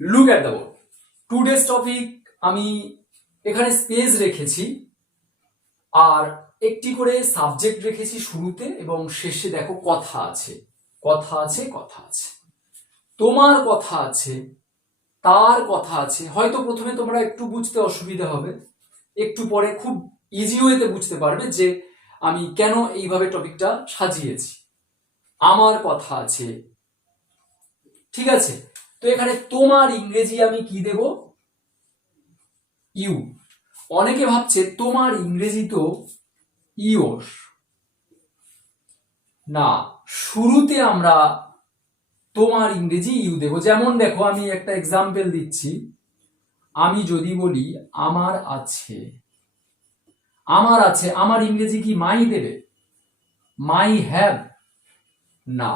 Look at the board. Today's topic আমি এখানে space রেখেছি আর একটি করে সাবজেক্ট রেখেছি শুরুতে এবং শেষে দেখো কথা আছে, কথা আছে, কথা আছে, তোমার কথা আছে, তার কথা আছে। হয়তো প্রথমে তোমরা একটু বুঝতে অসুবিধা হবে, একটু পরে খুব ইজি ওয়েতে বুঝতে পারবে যে আমি কেন এইভাবে টপিকটা সাজিয়েছি। আমার কথা আছে, ঠিক আছে। তো এখানে তোমার ইংরেজি আমি কি দেব? ইউ। অনেকে ভাবছে তোমার ইংরেজি তো ইওর, না, শুরুতে আমরা তোমার ইংরেজি ইউ দেব। যেমন দেখো আমি একটা এক্সাম্পল দিচ্ছি, আমি যদি বলি আমার আছে, আমার আছে, আমার ইংরেজি কি মাই দেবে? মাই হ্যাভ? না,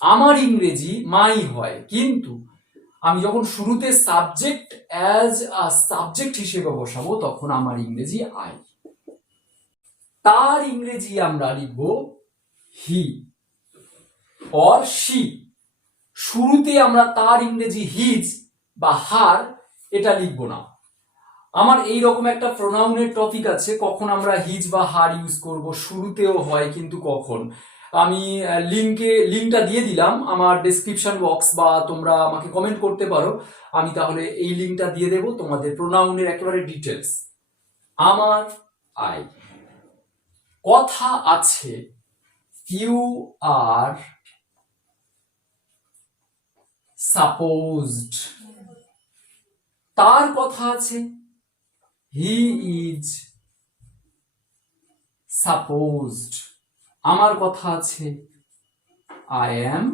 আমার ইংরেজি মাই হয়, কিন্তু আমি যখন শুরুতে সাবজেক্ট অ্যাজ আ সাবজেক্ট হিসেবে বসাবো তখন আমার ইংরেজি আই। তার ইংরেজি আমরা লিখব হি অর শি। শুরুতে আমরা তার ইংরেজি হিজ বা হার এটা লিখবো না। আমার এই রকম একটা প্রোনাউনের টপিক আছে, কখন আমরা হিজ বা হার ইউজ করব, শুরুতেও হয় কিন্তু কখন। আমি লিঙ্কটা দিয়ে দিলাম আমার ডেসক্রিপশন বক্স, বা তোমরা আমাকে কমেন্ট করতে পারো, আমি তাহলে এই লিঙ্কটা দিয়ে দেব তোমাদের প্রোনাউনের একেবারে ডিটেলস। আমার আই। কথা আছে, ইউ আর সাপোজড। তার কথা আছে, হি ইজ সাপোজড। আমার কথা আছে, আই অ্যাম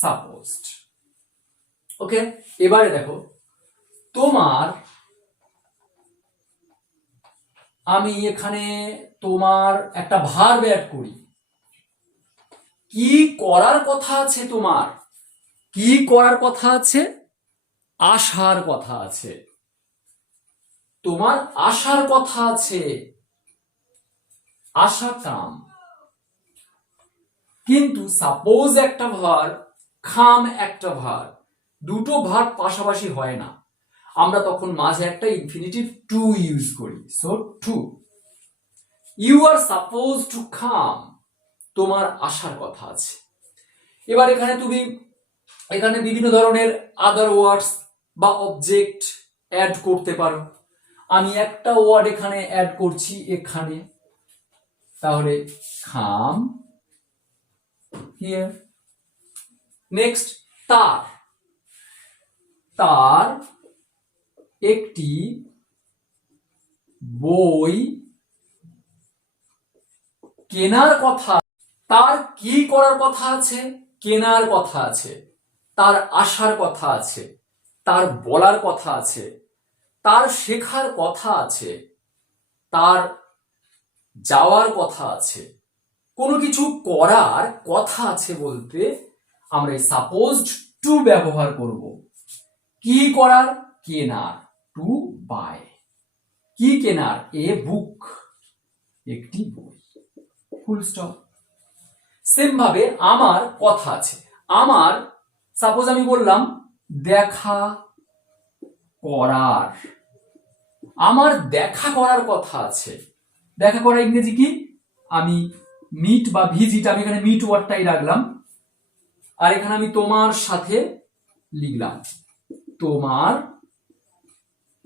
সাপোজড। ওকে, এবারে দেখো তোমার, আমি এখানে তোমার একটা ভার্ব অ্যাড করি। কি করার কথা আছে তোমার? কি করার কথা আছে? আসার কথা আছে। তোমার আসার কথা আছে, আশা কাম। কিন্তু সাপোজ একটা ভার্ব, খাম একটা ভার্ব, দুটো ভার্ব পাশাপাশি হয় না, আমরা তখন মাঝে একটা ইনফিনিটিভ টু ইউজ করি। So to, you are suppose to come, তোমার আসার কথা আছে। এবার এখানে তুমি এখানে বিভিন্ন ধরনের আদার ওয়ার্ডস বা অবজেক্ট অ্যাড করতে পারো। আমি একটা ওয়ার্ড এখানে অ্যাড করছি এখানে, তাহলে খাম হিয়ার। নেক্সট, তার। তার একটি বই কেনার কথা। তার কি করার কথা আছে? কেনার কথা আছে। তার আসার কথা আছে, তার বলার কথা আছে, তার শেখার কথা আছে, তার যাওয়ার কথা আছে। কোনো কিছু করার কথা আছে বলতে আমরা এই সাপোজড টু ব্যবহার করব। কি করার? কেনার, টু বাই। কি কেনার? এ বুক, একটি বই, ফুল স্টপ। সেম ভাবে আমার কথা আছে। আমার, সাপোজ আমি বললাম দেখা করার, আমার দেখা করার কথা আছে। দেখা করার ইংরেজি কি? আমি মিট বা ভিজিট, আমি এখানে মিট ওয়ার্ডটাই রাখলাম, আর এখানে আমি তোমার সাথে লিখলাম, তোমার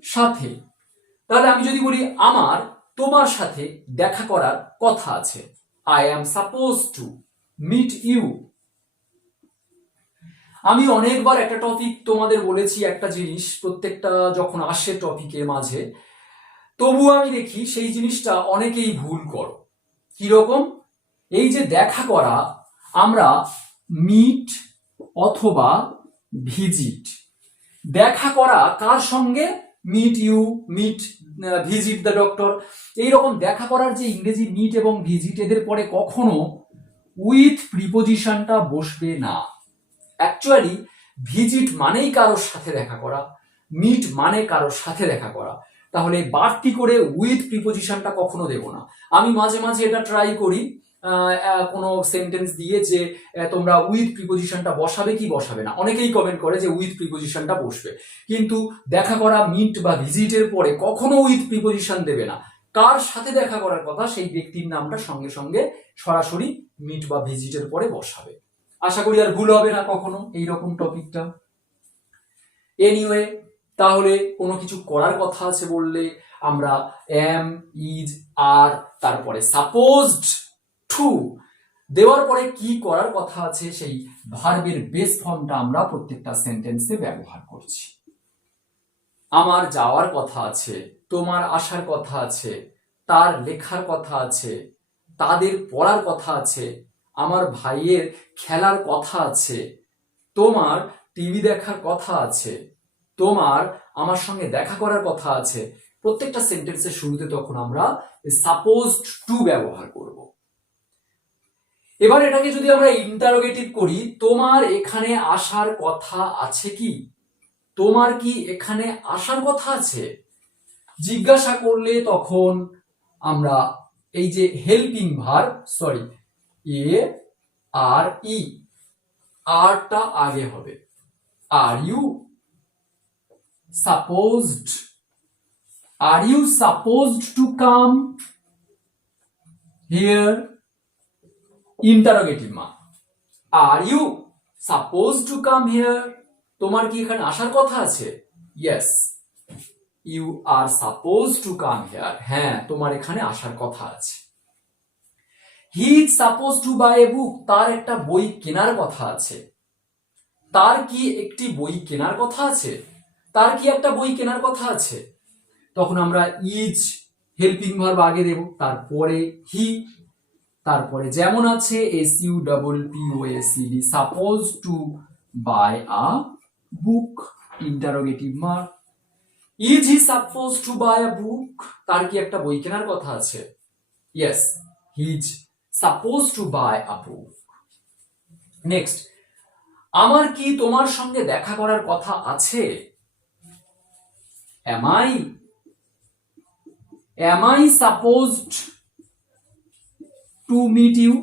সাথে। তাহলে আমি যদি বলি আমার তোমার সাথে দেখা করার কথা আছে, I am suppose to meet you. আমি অনেকবার একটা টপিক তোমাদের বলেছি, একটা জিনিস প্রত্যেকটা যখন আসে টপিকের মাঝে, তবু আমি দেখি সেই জিনিসটা অনেকেই ভুল করো। কিরকম? এই যে দেখা করা, আমরা মিট অথবা ভিজিট, দেখা করা কার সঙ্গে? Meet you, meet, visit the doctor. এইরকম দেখা করার যে ইংরেজি মিট এবং ভিজিট, এদের পরে কখনো উইথ প্রিপোজিশনটা বসবে না। অ্যাকচুয়ালি ভিজিট মানেই কারোর সাথে দেখা করা, মিট মানে কারোর সাথে দেখা করা, তাহলে বাড়তি করে উইথ প্রিপোজিশনটা কখনো দেব না। আমি মাঝে মাঝে এটা ট্রাই করি, কোনো সেন্টেন্স দিয়ে যে তোমরা উইথ প্রিপোজিশনটা বসাবে কি বসাবে না। অনেকেই কমেন্ট করে যে উইথ প্রিপোজিশনটা বসবে, কিন্তু দেখা করা মিট বা ভিজিটের পরে কখনো উইথ প্রিপোজিশন দেবে না। কার সাথে দেখা করার কথা সেই ব্যক্তির নামটা সঙ্গে সঙ্গে সরাসরি মিট বা ভিজিটের পরে বসাবে। আশা করি আর ভুল হবে না কখনো এইরকম টপিকটা। এনিওয়ে, তাহলে কোনো কিছু করার কথা আছে বললে আমরা এম, ইজ, আর, তারপরে সাপোজড টু দেওয়ার পরে কি করার কথা আছে সেই ভার্বের বেস ফর্মটা আমরা প্রত্যেকটা সেন্টেন্সে ব্যবহার করছি। আমার যাওয়ার কথা আছে, তোমার আসার কথা আছে, তার লেখার কথা আছে, তাদের পড়ার কথা আছে, আমার ভাইয়ের খেলার কথা আছে, তোমার টিভি দেখার কথা আছে, তোমার আমার সঙ্গে দেখা করার কথা আছে। প্রত্যেকটা সেন্টেন্সের শুরুতে তখন আমরা সাপোজড টু ব্যবহার করব। এবার এটাকে যদি আমরা ইন্টারোগেটিভ করি, তোমার এখানে আসার কথা আছে কি? তোমার কি এখানে আসার কথা আছে? জিজ্ঞাসা করলে তখন আমরা এই যে helping verb, sorry A R E, আরটা আগে হবে। Are you supposed, are you supposed to come here? Interrogative মা, are you supposed to come here? তোমার কি এখানে আসার কথা আছে? Yes, you are supposed to come here. হ্যাঁ, তোমার এখানে আসার কথা আছে। He is supposed to buy a book, তার একটা বই কেনার কথা আছে। তার কি একটি বই কেনার কথা আছে? তার কি একটা বই কেনার কথা আছে? তখন আমরা ইজ হেল্পিং ভার্ব আগে দেব, তারপরে হি, তারপরে যেমন আছে SUPPOSED suppose to buy a book, interrogative mark. Is he suppose to buy a book, তার কি একটা বই কেনার কথা আছে? Yes, he is suppose to buy a book. Next, আমার কি তোমার সঙ্গে দেখা করার কথা আছে? am I supposed to meet you?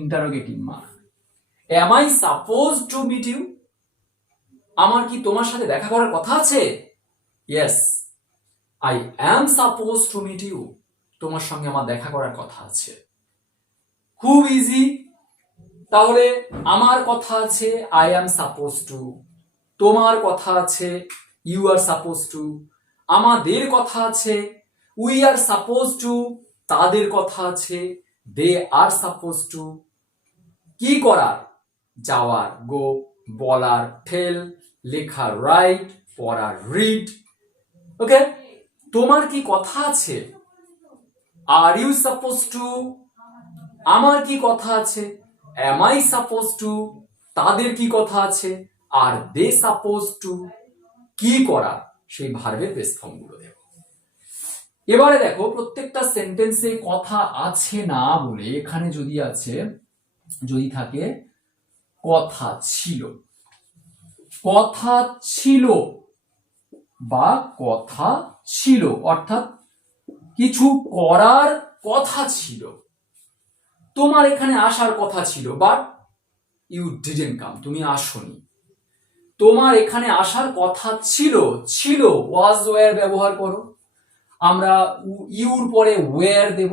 Interrogative mark. am I supposed to meet you? আমার কি তোমার সাথে দেখা করার কথা আছে? yes, I am supposed to meet you. তোমার সঙ্গে আমার দেখা করার কথা আছে। খুব ইজি। তাহলে আমার কথা আছে I am supposed to, তোমার কথা আছে you are supposed to, আমাদের কথা আছে we are supposed to, তাদের কথা আছে they are supposed to। কি করার? যাওয়ার go, বলার tell, লেখার write, পড়ার read। ওকে, তোমার কি কথা আছে? are you supposed to? আমার কি কথা আছে? am I supposed to? তাদের কি কথা আছে? are they supposed to? কি করা? সেই ভার্বের বেস ফর্মগুলো দেখো। এবারে দেখো প্রত্যেকটা সেন্টেন্সে কথা আছে না বলে এখানে যদি আছে, যদি থাকে কথা ছিল, কথা ছিল বা কথা ছিল, অর্থাৎ কিছু করার কথা ছিল। তোমার এখানে আসার কথা ছিল বাট ইউ ডিডন্ট কাম, তুমি আসোনি। তোমার এখানে আসার কথা ছিল, ছিল ওয়াজ ওয়্যার ব্যবহার করো। আমরা ইউর পরে ওয়্যার দেব।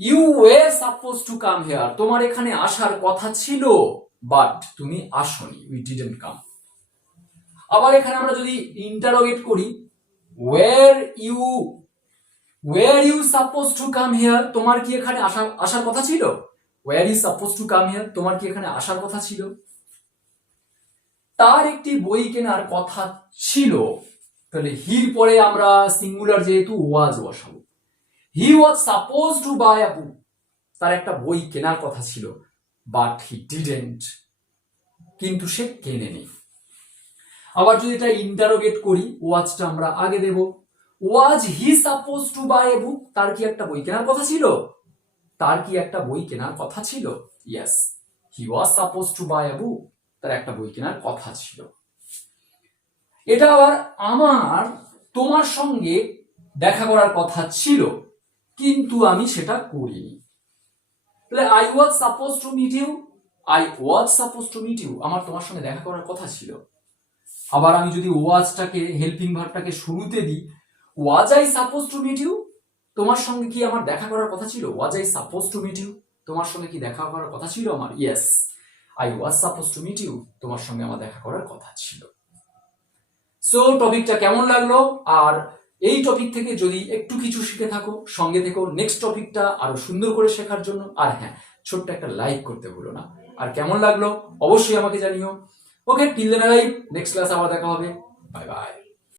You were suppose to come here, তোমার এখানে আসার কথা ছিল বাট তুমি আসোনি, উই ডিডন্ট কাম। আবার এখানে আমরা যদি ইন্টারোগেট করি, were you suppose to come here, তোমার কি এখানে আসার কথা ছিল? Were you suppose to come here, তোমার কি এখানে আসার কথা ছিল? তার একটি বই কেনার কথা ছিল, তাহলে হির পরে আমরা সিঙ্গুলার যেহেতু ওয়াজ বসাবো। হি was suppose to buy a book, তার একটা বই কেনার কথা ছিল বাট হি ডিডন্ট, কিন্তু সে কেনেনি। আবার যদি এটা ইন্টারোগেট করি, ওয়াজটা আমরা আগে দেব। ওয়াজ হি suppose to buy a book, তার কি একটা বই কেনার কথা ছিল? তার কি একটা বই কেনার কথা ছিল? Yes, he was suppose to buy a book, তার একটা বই কেনার কথা ছিল। এটা আবার আমার তোমার সঙ্গে দেখা করার কথা ছিল, কিন্তু আমি সেটা করিনি। তাহলে I was suppose to meet you, I was suppose to meet you, আমার তোমার সঙ্গে দেখা করার কথা ছিল। আবার আমি যদি ওয়াজটাকে হেল্পিং ভার্বটাকে শুরুতে দিই, was I suppose to meet you, তোমার সঙ্গে কি আমার দেখা করার কথা ছিল? Was I suppose to meet you, তোমার সঙ্গে কি দেখা করার কথা ছিল আমার? Yes, I was suppose to meet you, তোমার সঙ্গে আমার দেখা করার কথা ছিল। সো টপিকটা কেমন লাগলো? আর এই টপিক থেকে যদি একটু কিছু শিখে থাকো, সঙ্গে থেকো নেক্সট টপিকটা আরো সুন্দর করে শেখার জন্য। আর হ্যাঁ, ছোট্ট একটা লাইক করতে ভুলো না। আর কেমন লাগলো অবশ্যই আমাকে জানিও। ওকে, টিল দেন নেক্সট ক্লাস আবার দেখা হবে। Bye bye.